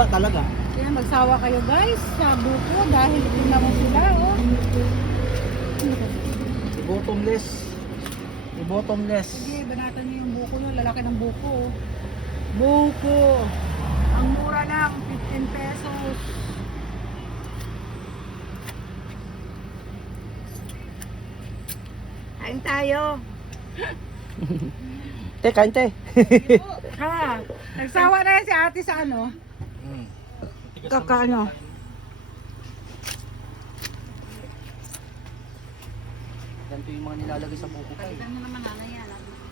Mataba talaga. Kaya magsawa kayo guys sa buko dahil tingnan mo sila oh. I-bottomless. I-bottomless. Sige, banatan niyo yung buko nyo, lalaki ng buko oh. Buko! Ang mura lang, 15 pesos. Kain tayo. Te, kain te. Ha, nagsawa na yan si ate sa ano? Kakaano? Ganito yung mga nilalagay sa buko kayo. Palitan mo naman ano yan.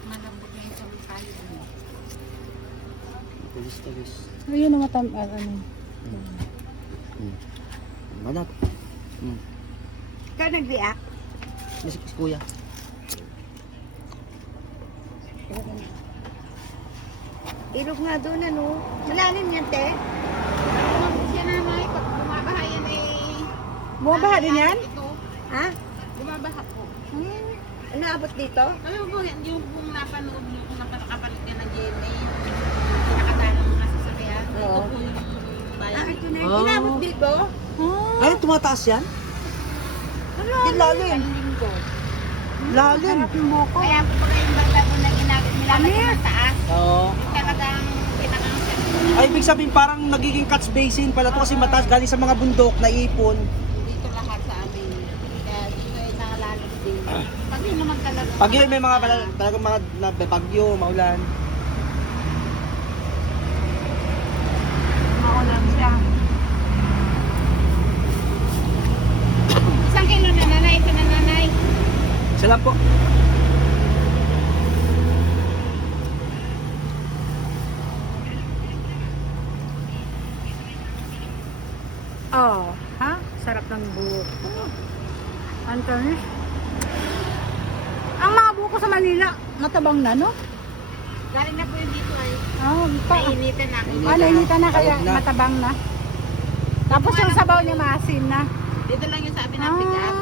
Malambot na yung kanin mo. Tulis-tulis. Ayun ang ano. Manat. Ikaw nag-react? Si kuya. Ilog nga doon ano. Malalim yan, te. Kumabot siya nanay. Pag bumabaha yan eh. Bumabaha din yan? Ito. Ha? Bumabaha po. Ano abot dito? Ano po, yung kung napanood nyo, kung napakapalit ka ng GMA, yung pinakatalang mga sasakyan, ito Oo. po yung bayan. Ito na. Oh. Inabot dito? Ay, tumataas yan? Di lalim. Linggo. Lalim. Harap yung buko. Kaya po pala yung banda po na nilalagay ng taas, Oo. yung talagang pinakang Ay, ibig sabihin parang nagiging catch basin pala to kasi mataas galing sa mga bundok na ipon. dito lahat sa amin. Kaya dito ay nakalalim din. Pag yun naman talaga. Pag yun may mga talagang mga bagyo, maulan. Maulan siya. Isang kilo na nanay, ito na nanay. Isa lang po. Oh, ha? Sarap ng buko. Ang tamis. Ang mga buko sa Manila, matabang na, no? Galing na po yun dito ay Ah, nainitan na. nainitan na kaya Tawag na. matabang na. Tapos yung sabaw niya maasim na. Dito lang yung sabi ng pick up.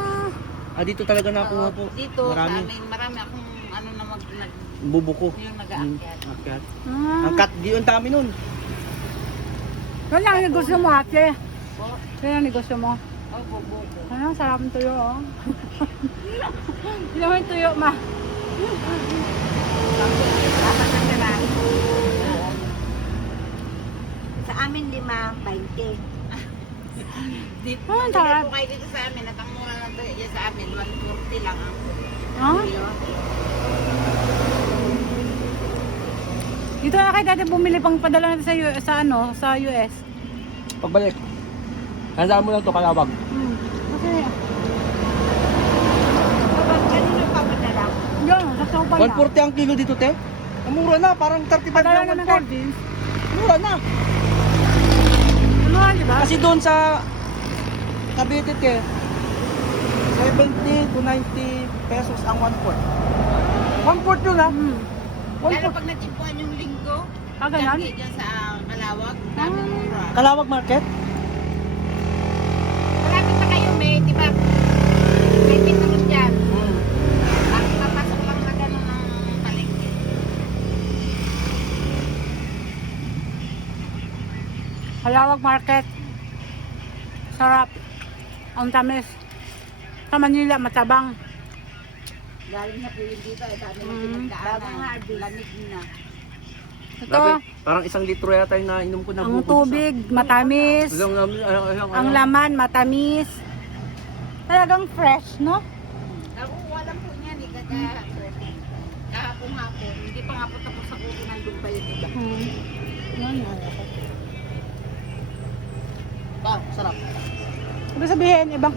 Ah, dito talaga nakuha po. Dito Marami. sa amin, marami akong ano na Bubuko. yung nag-aakyat. Akyat. Ah, Ang cut, di yung dami nun. yun lang yung gusto mo ate. Po, Yun lang yung gusto mo. opo, buko. Ano, sarap ng tuyo, oh. Hindi naman yung tuyo, ma. Dapat na sarap. Sa amin 5, 20. Dito, Ah, hindi sarap. po kayo dito sa amin, at ang mura na to, yan sa amin, 140 lang ang Ah? kilo. Dito na kayo dati bumili pang padala natin sa US. Pagbalik. Handaan mo lang to kalawag. Kasi, Kapag kanino pa madala? yun, sa sopa na. 140 ang kilo dito, te. Ang mura na, parang 35 Padala na naman kayo 140. din. Mura na. Ano nga, di ba? Kasi doon sa Cavite, te, 70 to 90 pesos ang 1/4. 1/4 yun ha. Lalo pag natimpuan yung linggo, Ah, ganun? dyan sa Kalawag, dami mura. Kalawag market? Malapit na kayo, may, di ba? May pinunod dyan. Ang papasok lang na gano'n ng palengke. Halawag Market. Sarap. Ang tamis. Sa Manila, matabang. Galing na po yun dito, eh, dami na Mm. Bagong pinagdaanan. harvest. Lamig na. Ito, Parang 1 litro yata yung nainom ko na ang buko. tubig, matamis. Ang laman, matamis. Talagang fresh, no? Nakukuha lang po niyan, eh, kahapon-hapon. Hindi pa nga po tapos sa kuko ng Dubai yung iba. Yun. Sarap. Ibig sabihin, ibang